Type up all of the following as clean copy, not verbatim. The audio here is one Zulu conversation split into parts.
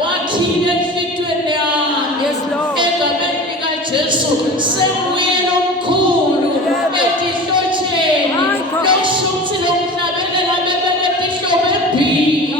wakhile enhlitweni yami. Yes, Lord. Egameni likaJesu sengiyele omkhulu etihlotsheni lokushutshi lokuhlabelela bebele ihlobo ebhili.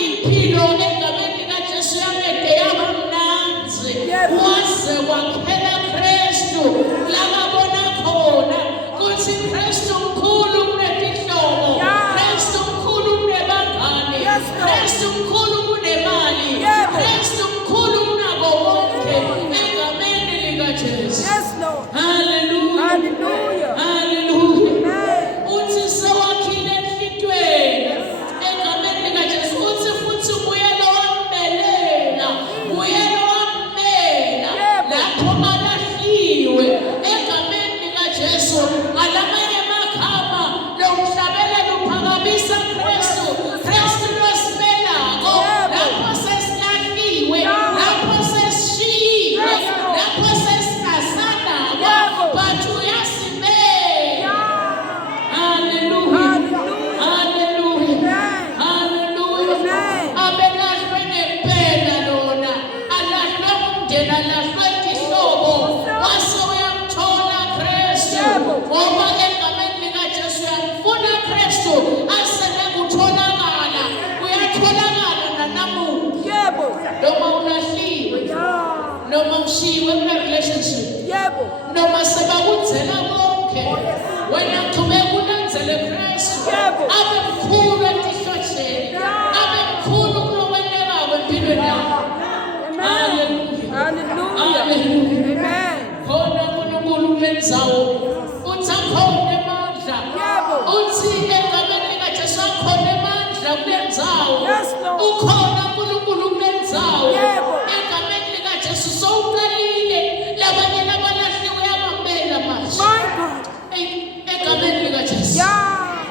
Impilo egameni likaJesu yamede yaba mnanzi waze wakhela Kristu lakabona khona kuthi Kristu mkhulu kunetihlobo, Kristu mkhulu kunebangane, Kristu mkhulu kunemali, Kristu mkhulu kunabo bonke egameni likaJesu. Yes, Lord. Hallelujah. Hallelujah. Hallelujah. Uthi sewakhile enhlitweni egameni likaJesu. Uthi futhi uyelo wambelela, uyelo wammela lapho alahliwe egameni likaJesu. Alamanye amagama lokuhlabelela uphakamisa Kristu, Kristu losimelako lapho sesilahliwe, lapho sesishiyiwe, lapho sesingasanako, but uyasimela. Hallelujah. Hallelujah. Hallelujah. Abelahlwe ngempela lona, alahlwe umndeni, alahlwe ihlobo, wase uyamthola Kristu. Ngoba egameni likaJesu uyamfuna Kristu, asele kutholakala, uyatholakala nanamuhla. Noma ulahliwe, noma ushiyiwe kule relationship, noma sebakudzela konke, wena qhubeka ulandzele Kristu. Abe mkhulu etihlotsheni, abe mkhulu kunokwelekako empilweni yakho. Hallelujah. Hallelujah. Khona uNkulunkulu kulenzawo uthi akhona emandla. Uthi egameni likaJesu akhona emandla kulenzawo. Ukhona uNkulunkulu kulenzawo. Egameni likaJesu sowuqalile labanye labalahliwe yabambela manje. Egameni likaJesu.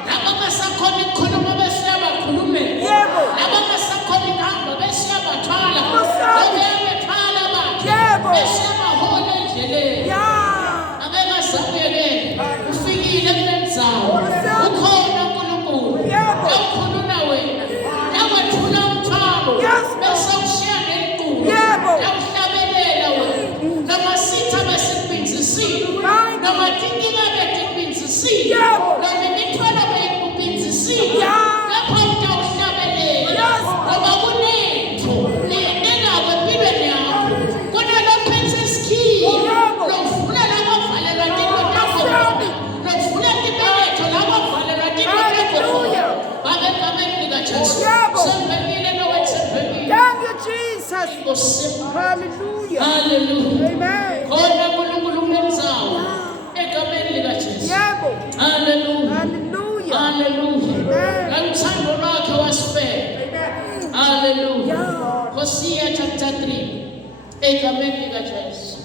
Labangasakhona ukukhuluma bese yabakhulumela. Labangasakhona ukuhamba bese yabathwala. Bebethwala bakhe bese yabahola endleleni. Abengazabeke ufikile kulenzawo. Ukhona uNkulunkulu okhuluma wena. Yakwethula umthwalo bese ushiya ngenkulu. Yawuhlabelela wena. Noma sitha besikubinzisile, noma tinkinga betikubinzisile, noma imithwalo beyikubinzisile, lapho utawuhlabelela. Ngoba kunetho liyendekako empilweni yakho. Kunalophethe isikhiye lokuvula lakwavalelwa tinto khona, lokuvula tibeletho lakwavalelwa tinto khona. Babe egameni likaJesu sembekile nokwethembekile. Hallelujah. Hallelujah. Amen. Khona uNkulunkulu kulenzawo egameni likaJesu. Hallelujah. Hallelujah. Ngothando lwakhe wasifela. Hallelujah. Hosea chapter 3 egameni likaJesu.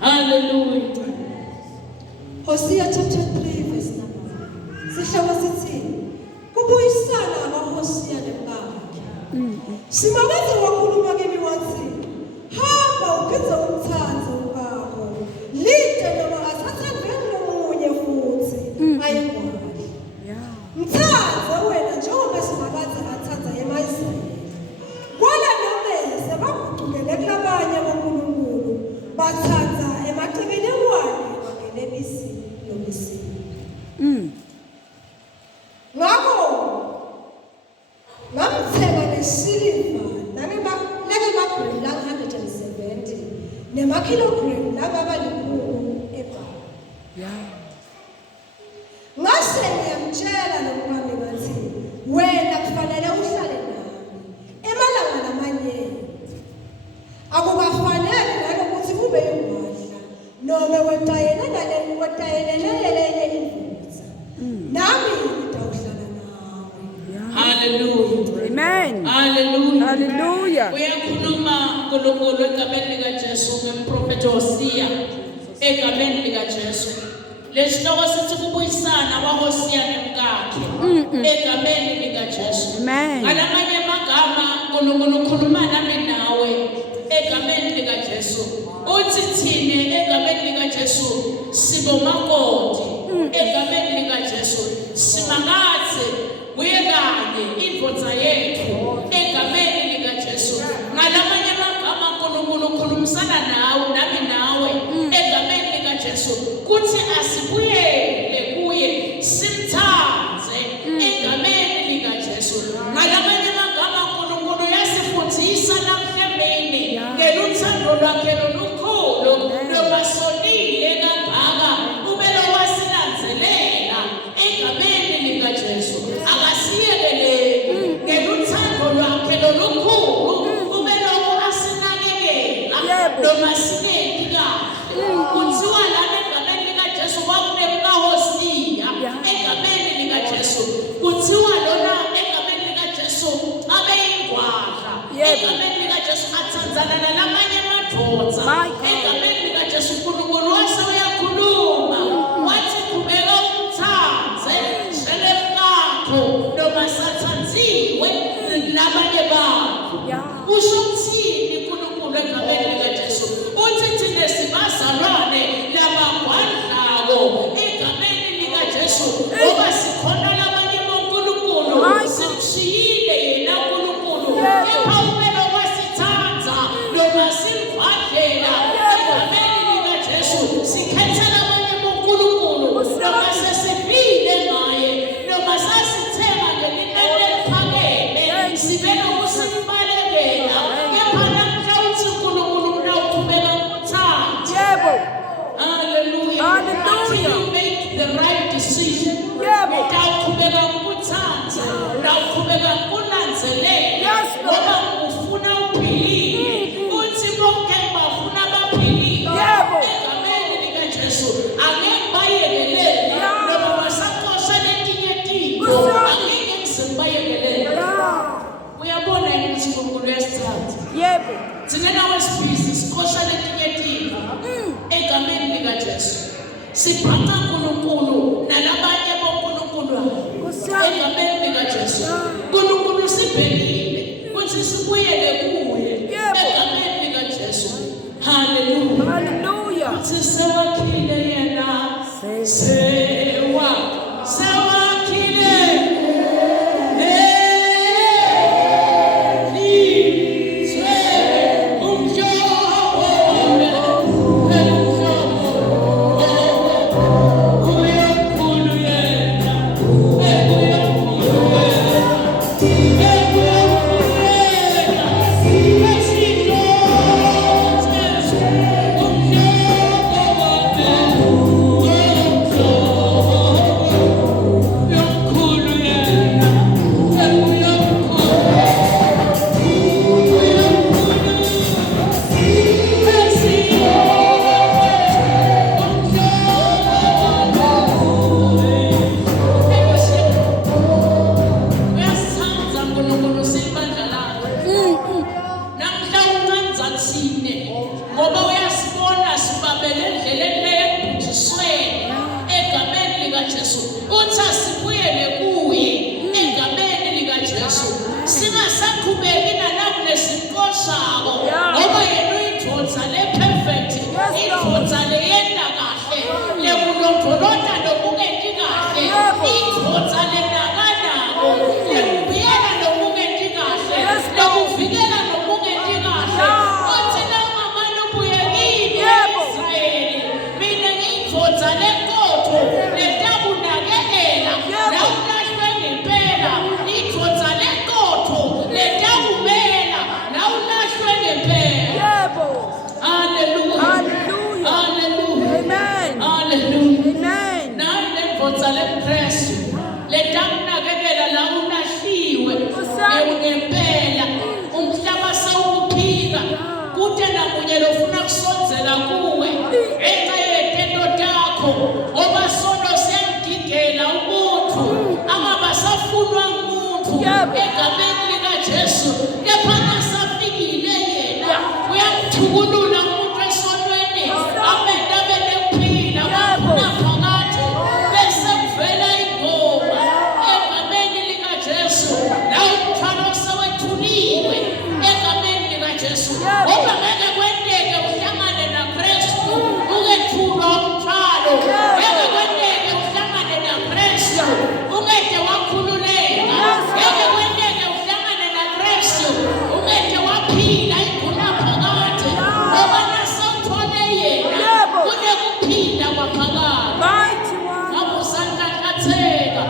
Hallelujah. Hosea chapter 3 verse number 1. Sihloko sithi kubuyisana kwaHosea nemkakhe. Simakaze wakhuluma kimi wathi, hamba uphize umthanzo wakho. Lide noma asathandwe nomunye futhi ayingwali. Mthanze wena njengoba simakaze athanza emaIsrayeli. Kwala nomese baguqukele kulabanye boNkulunkulu bathanza emagcekeni walo wangelemisi lomisini. Ngakho ngamthenga nesiliva nangemagrini lang-170 nemakhilogremu langaba 100 ebhali. Ngase ngiyamtshela nomkami ngathi, wena kufanele uhlale nami emalanga lamanyeni. Akukafanele nalokuthi kube yingwadla noma wetayelele lenye imvutha. Nami ngitawuhlala nawe. Hallelujah. Amen. Hallelujah. Uyakhuluma uNkulunkulu egameni likaJesu ngemprofethi Hosea egameni likaJesu. Lesihloko sithi kubuyisana kwaHosea nemkakhe egameni likaJesu. Ngalamanye amagama uNkulunkulu ukhuluma nami nawe egameni likaJesu. Uthi thine egameni likaJesu sibomakoti egameni likaJesu simangathe kuye kanye indvodza yethu egameni likaJesu noma singendi kahle kuthiwa lana egameni likaJesu kwakunemkahosiya egameni likaJesu kuthiwa lona egameni likaJesu abeyingwadla egameni likaJesu athandzana nalamanye amadoda egameni likaJesu uNkulunkulu wase uyakhuluma wathi qhubeka umthandze njengemkakho noma sathanziwe nabanye bantu usho ukuthini uNkulunkulu egameni likaJesu uthi thina sibazalwane labagwadlako egameni likaJesu ngoba sikhona labanye boNkulunkulu simshiyile yena uNkulunkulu kepha umelo wasithandza noma simgwadlela egameni likaJesu sikhethela abanye boNkulunkulu noma sesifile ngaye noma sasithenga ngelinani eliphakeme sibele ukusimbalekela kepha namhla uthi uNkulunkulu nawuqhubeka ukuthanda hallelujah until you make the right decision utawuqhubeka ukuthanda nawuqhubeka ukunanzelela ngoba ufuna uphilile uthi bonke bafuna baphilile egameni likaJesu angeke bayekelele noma basaqosha letinye izinto angeke ngisembayekelele uyabona ukuthi uNkulunkulu uyasithanda thina nawesibhizi siqosha letinye izinto egameni likaJesu siphatha uNkulunkulu nalabanye boNkulunkulu egameni likaJesu uNkulunkulu sibhekile ukuthi sibuyele kuye egameni likaJesu hallelujah uthi sewakhile yena sewakhile egameni likaJesu kepha nasafikile yena uyamthukulula umuntu esonweni amenda benekuphila naphakade bese kuvela ingoma egameni likaJesu la umthwalo sewethuliwe egameni likaJesu ngoba ngeke kwenteke uhlangane naKristu ukethulwa umthwalo ngeke kwenteke uhlangane naKristu ungeke wakhululeka ngeke kwenteke uhlangane naKristu ungeke waphila ingunaphakade ngoba nasawuthole yena kunekuphinda kwaphakade ngamusanhlanhlatheka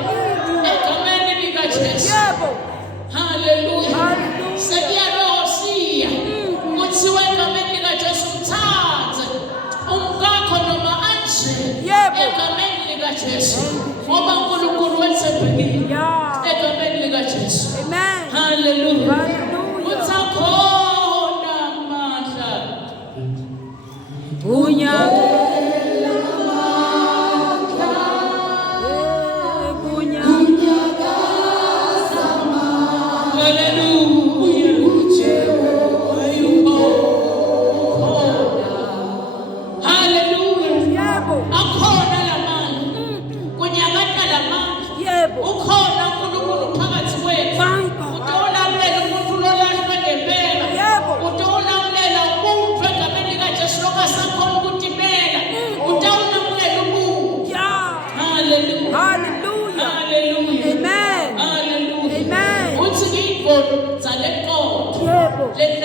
egameni likaJesu hallelujah sekuyalosiya kuthiwa egameni likaJesu mthathe umkakho noma anje egameni likaJesu ngoba uNkulunkulu wethembekile egameni likaJesu hallelujah uthakhona amandla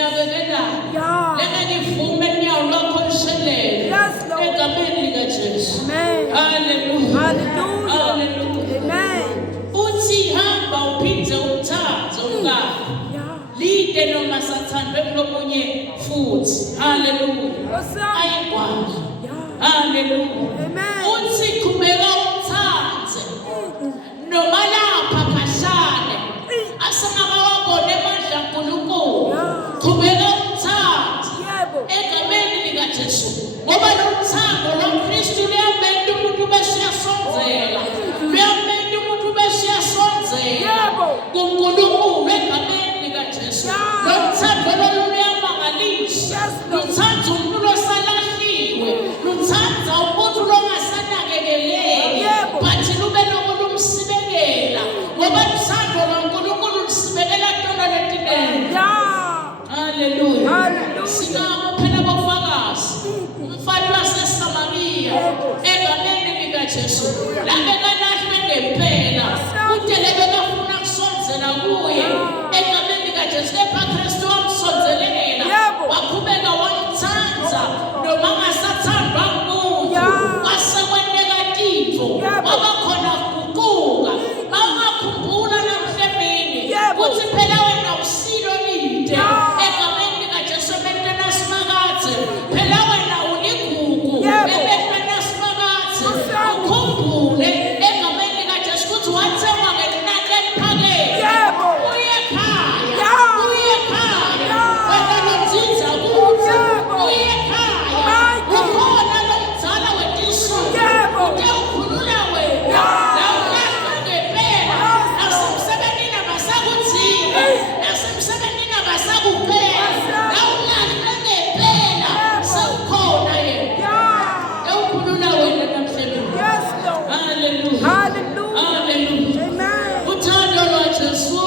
uyakekelana lenganivume nyawo lwakho lishelele egameni likaJesu. Hallelujah. Hallelujah. Uthi hamba uphindze umthathe umkakho lide noma sathandwe kulomunye futhi. Hallelujah. Ayikwazi. Hallelujah. Uthi khubeka umthathe noma lapha khashane asingabawabone amandla kaNkulunkulu. Khubeka umthathe egameni likaJesu ngoba lothando loKristu luyamenza umuntu besiyasonzela. Luyamenza umuntu besiyasonzela kuNkulunkulu egameni likaJesu. Lothando loluyamangalisa. Luthanda umuntu losalahliwe. Luthanda umuntu longasanakekeleki. Bathi lube nokulumsibekela ngoba uthando lwaNkulunkulu lusibekela tona letinene. Hallelujah. Singabo phela bofakazi. Umfana waseSamariya egameni likaJesu labekalahlwe ngempela. Uthe bekafuna kusonzela kuye egameni likaJesu kepha Kristu wamsonzelela. Waqhubeka wamthanda noma ngasathandwa ngumuntu. Wasekwendeka titho wabakhona kuquka. Mawungakhumbula namhlebeni kuthi phela wena usilo lide egameni likaJesu ebentwana simakathe. Phela wena uligugu ebentwana simakathe. Ukhumbule egameni likaJesu kuthi wathengwa ngenani eliphakeme. Uye ekhaya. Uye ekhaya. Wena lomzinza kuthi. Uye ekhaya. Ukhona lomzala wetinsuku. Uke ukhulula wena. Lawulahlwe ngempela. Nasemsebenzini abasakuthile. Nasemsebenzini abasakupela. Lawulahlwe ngempela. Sewukhona yena. Ewukhulula wena namhlanje. Hallelujah. Hallelujah. Uthando lwaJesu.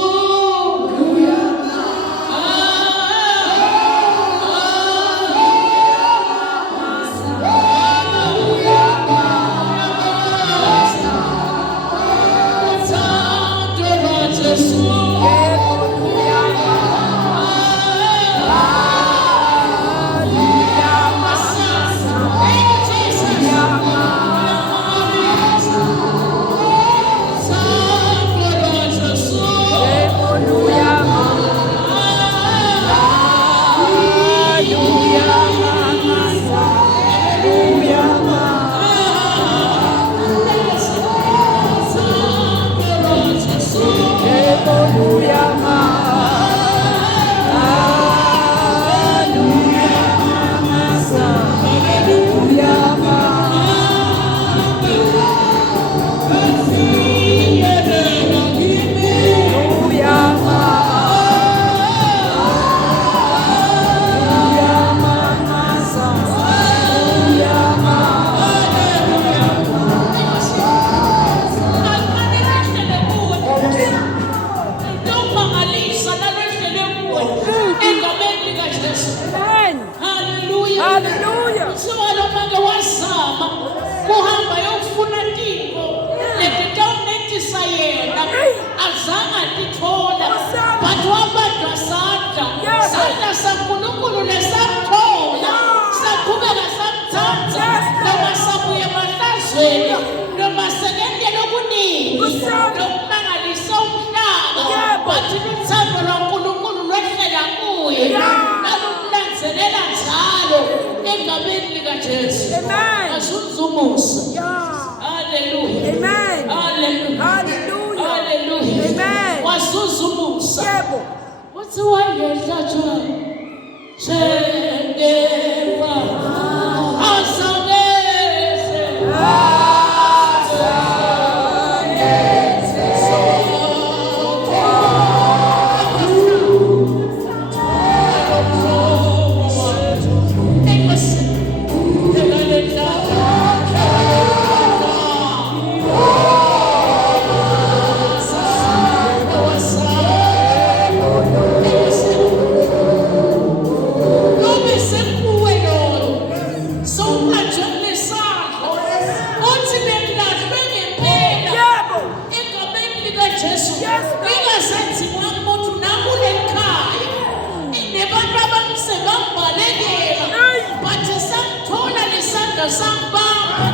isandla sambamba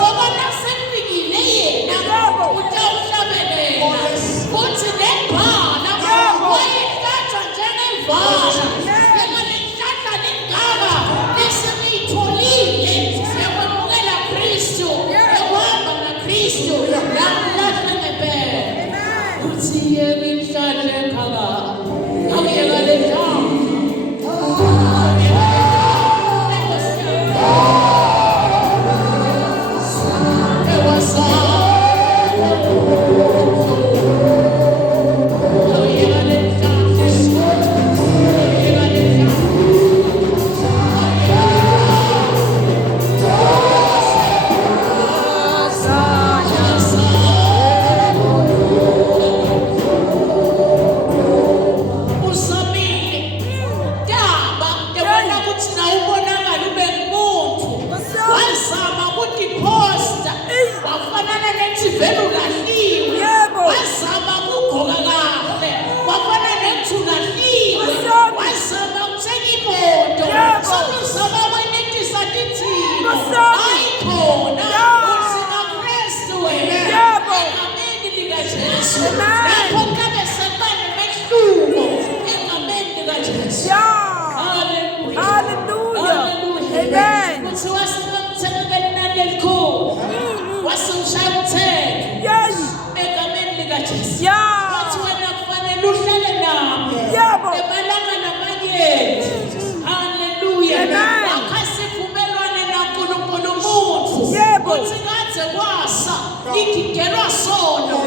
ngoba nasefikile yena utawuhlabelela futhi nebhala wayihlatha njengevala engalihlatha lingaka lesebeyitholile yakwamukela Kristu yakuhamba naKristu yamlahla ngempela uthi yeke inhlanhla ekhaka awuyeka le ndawo Ikigerwa sono